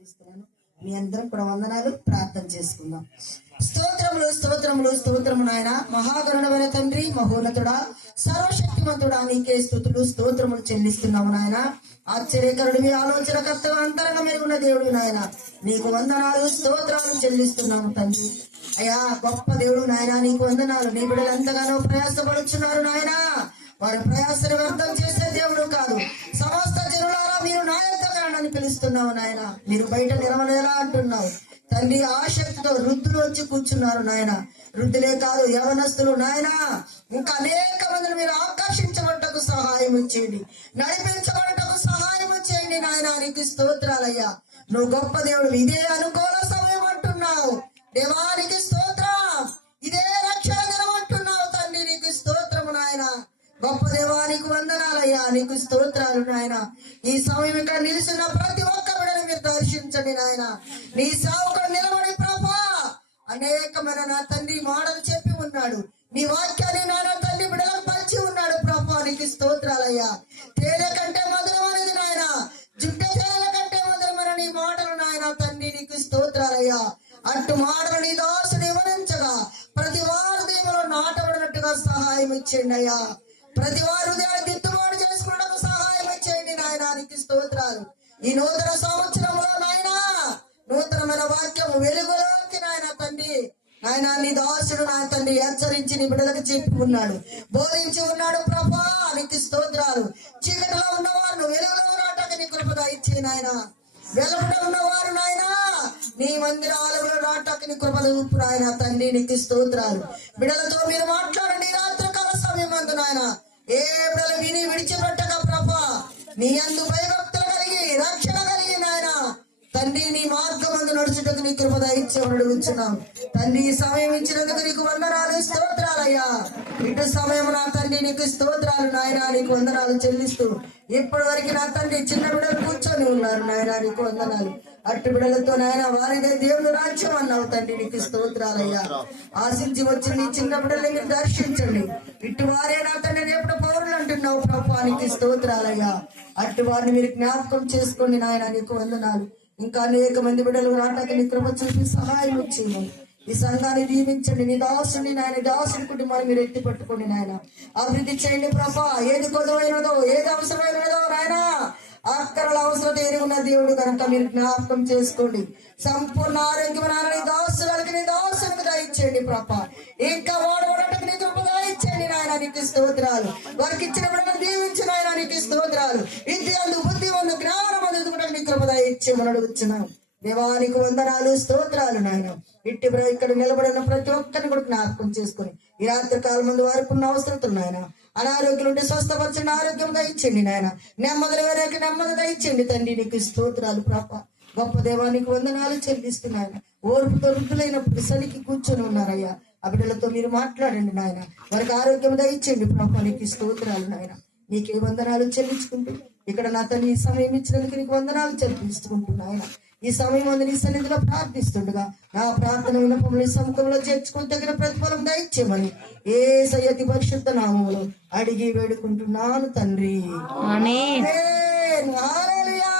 చెల్లిస్తున్నాను మీ అందరం కూడా వందనాలు. ప్రార్థన చేసుకుందాం. స్తోత్రములు స్తోత్రములు స్తోత్రము నాయన. మహాగరుణమైన తండ్రి మహోన్నతుడా సర్వశక్తిమంతుడా నీకే స్థుతులు స్తోత్రములు చెల్లిస్తున్నాము నాయన. ఆశ్చర్యకరుడు మీ ఆలోచనకర్త అంతరంగ మెరుగున్న దేవుడు నాయన. నీకు వందనాలు స్తోత్రాలు చెల్లిస్తున్నాము తండ్రి. అయ్యా గొప్ప దేవుడు నాయన నీకు వందనాలు. నీ బిడ్డలు ఎంతగానో ప్రయాసపడుచున్నారు నాయన. వారి ప్రయాసను వ్యర్థం చేసే దేవుడు కాదు. సమస్త అని నాయన. మీరు బయట నిలవలేలా అంటున్నావు. తండ్రి ఆసక్తితో వృద్ధులు వచ్చి కూర్చున్నారు నాయన. వృద్ధులే కాదు యవనస్తులు నాయన. ఇంకా అనేక మందిని మీరు ఆకర్షించబట్టకు సహాయం చేయండి. నడిపించబడటకు సహాయం చేయండి నాయన. నీకు స్తోత్రాలయ్యా. నువ్వు గొప్ప దేవుడు ఇదే అనుకూల సమయం అంటున్నావు. దేవానికి స్తోత్రం. ఇదే రక్షణ దినం అంటున్నావు తండ్రి నీకు స్తోత్రము నాయన. గొప్ప దేవానికి వందనాలయ్యా. నీకు స్తోత్రాలు నాయన. ఈ సమయం ఇక్కడ నిలిచిన ప్రతి దర్శించండి నాయన. నీ సావుకు నిలబడి ప్రభా. అనేకమైన నా తండ్రి మాటలు చెప్పి ఉన్నాడు. నీ వాక్యాన్ని నాయన తండ్రి బిడలకు పంచి ఉన్నాడు ప్రభా. నీకు స్తోత్రాలయ్యా. తేనె కంటే మధురం అనేది నాయన. జుట్ట తేనెల కంటే మధురమైన నీ మాటలు నాయన తండ్రి నీకు స్తోత్రాలయ్యా. అటు మాటలు నీ దాసుని వివరించగా ప్రతి వారు దేవులు నాటబడినట్టుగా సహాయం ఇచ్చేయండి అయ్యా. ప్రతి వారు దిద్దుబాటు చేసుకున్నకు సహాయం చేయండి నాయన. నీకు స్తోత్రాలు. ఈ నూతన సంవత్సరం గురించి నీ బిడ్డలకు చెప్పి ఉన్నాడు. బోధించి ఉన్నాడు ప్రభా నీకు స్తోత్రాలు. చీకటిలో ఉన్నవారు వెలుగులో రాటకి నీ కృపగా ఇచ్చి నాయన. వెలుగులో ఉన్నవారు నాయన నీ మందిరాలలో రాటాక నీ కృపలు చూపు నాయన. తండ్రి నీకు స్తోత్రాలు. బిడ్డలతో మీరు మాట్లాడండి ఈ రాత్రికాల సమయం అందు నాయన. ఏ బిడ్డలు విని విడిచిపెట్టక ప్రభా నీ అందు భయభక్తులు కలిగి రక్షణ కలిగి నాయన. తండ్రి నీ మార్గం అందు నడుచుటకు నీ కృప దయచేయమని అడుగుచున్నాం. తండ్రి ఈ సమయం ఇచ్చినందుకు నీకు వందనాలు వందనాలయ్యా ఇటు సమయం నా తండ్రి నీకు స్తోత్రాలు నాయన నీకు వందనాలు చెల్లిస్తూ ఇప్పటి వరకు నా తండ్రి చిన్న బిడ్డలు కూర్చొని ఉన్నారు నాయన నీకు వందనాలు. అట్టు బిడ్డలతో నాయన వారిదే దేవుడు రాజ్యం అన్నావు తండ్రి నీకు స్తోత్రాలయ్యా. ఆశించి వచ్చిన నీ చిన్న బిడ్డల్ని మీరు దర్శించండి. ఇటు వారే నా తండ్రి ఎప్పుడు పౌరులు అంటున్నావు ప్రభానికి స్తోత్రాలయ్యా. అటు వారిని మీరు జ్ఞాపకం చేసుకోండి నాయన నీకు వందనాలు. ఇంకా అనేక మంది బిడ్డలు రావడానికి నీ కృప చూపి సహాయం వచ్చింది ఈ సంఘాన్ని దీవించండి నీ దాసుని నాయన దాసుని కుటుంబాన్ని మీరు ఎత్తి పట్టుకోండి నాయన. అభివృద్ధి చేయండి ప్రభా. ఏది కొదవైనదో ఏది అవసరమైనదో నాయన. అక్కరల అవసరం ఎరుగున్న దేవుడు కనుక మీరు జ్ఞాపకం చేసుకోండి. సంపూర్ణ ఆరోగ్యం నాయన నీ దాసులకి నీ దాసులకు దయచేయండి ప్రభా. ఇంకా వాడవడానికి నీ కృప దయచేయండి నాయన. నీకు స్తోత్రాలు. వారికి ఇచ్చిన బిడ్డను దీవించిన నాయన. నీకు స్తోత్రాలు. విద్య అందు బుద్ధి వందు జ్ఞానం అందుకుంటే కూడా నీ కృప దయచేయమని అడుగుతున్నాం దేవానికి వందనాలు స్తోత్రాలు నాయన. ఇట్టి ఇక్కడ నిలబడిన ప్రతి ఒక్కరిని కూడా జ్ఞాపకం చేసుకుని ఈ రాత్రి కాలం ముందు వారికి ఉన్న అవసరం నాయన. అనారోగ్యం ఉంటే స్వస్థపరచండి ఆరోగ్యం దయచండి నాయన. నెమ్మది వారికి నెమ్మది దయచండి తండ్రి నీకు స్తోత్రాలు ప్రాప గొప్ప దేవానికి వందనాలు చెల్లిస్తున్నాయన ఓర్పుతో వృద్ధులైనప్పుడు సలికి కూర్చొని ఉన్నారయ్యా. ఆ బిడ్డలతో మీరు మాట్లాడండి నాయన. వారికి ఆరోగ్యం దయచండి ప్రభా నీకు స్తోత్రాలు నాయన. నీకే వందనాలు చెల్లించుకుంటూ ఇక్కడ నా తల్లి ఈ సమయం ఇచ్చినందుకు నీకు వందనాలు చెల్లించుకుంటున్నా ఆయన ఈ సమయం అందు నీ సన్నిధిలో ప్రార్థిస్తుండగా నా ప్రార్థన వినపములు సముఖంలో చేర్చుకుని తగిన ప్రతిఫలం దయచేయమని ఏ సయ్యతి పరిశుద్ధ నామములో అడిగి వేడుకుంటున్నాను తండ్రి ఆమేన్ ఆమేన్. హల్లెలూయా.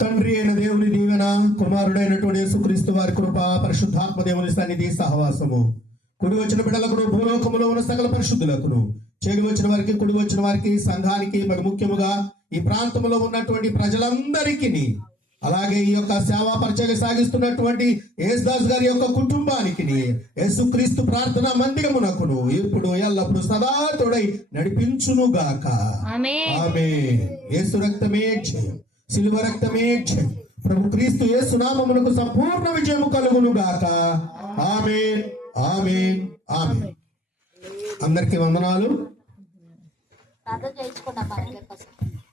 తండ్రి అయిన దేవుని దీవెన కుమారుడైనటువంటి యేసుక్రీస్తు వారి కృప పరిశుద్ధాత్మ దేవుని సన్నిధి సహవాసము కుడి వచ్చిన బిడ్డలకును భూలోకములో ఉన్న సకల పరిశుద్ధులకును చెడు వచ్చిన వారికి కుడి వచ్చిన వారికి సంఘానికి మరి ముఖ్యముగా ఈ ప్రాంతంలో ఉన్నటువంటి ప్రజలందరికీ అలాగే ఈ యొక్క సేవా పరిచయం సాగిస్తున్నటువంటి యేసుదాస్ గారి యొక్క కుటుంబానికి యేసుక్రీస్తు ప్రార్థన మందిరమునకును ఇప్పుడు ఎల్లప్పుడు సదా తోడై నడిపించును గాక ఆమేన్. ఆమె యేసు రక్తమే సిలువ రక్తమే ప్రభు క్రీస్తు యేసు నామమునకు సంపూర్ణ విజయము కలుగును గాక ఆమె ఆమె ఆమె అందరికి వందనాలు. ప్రార్థన చేసుకున్నాం మనకి ఫస్ట్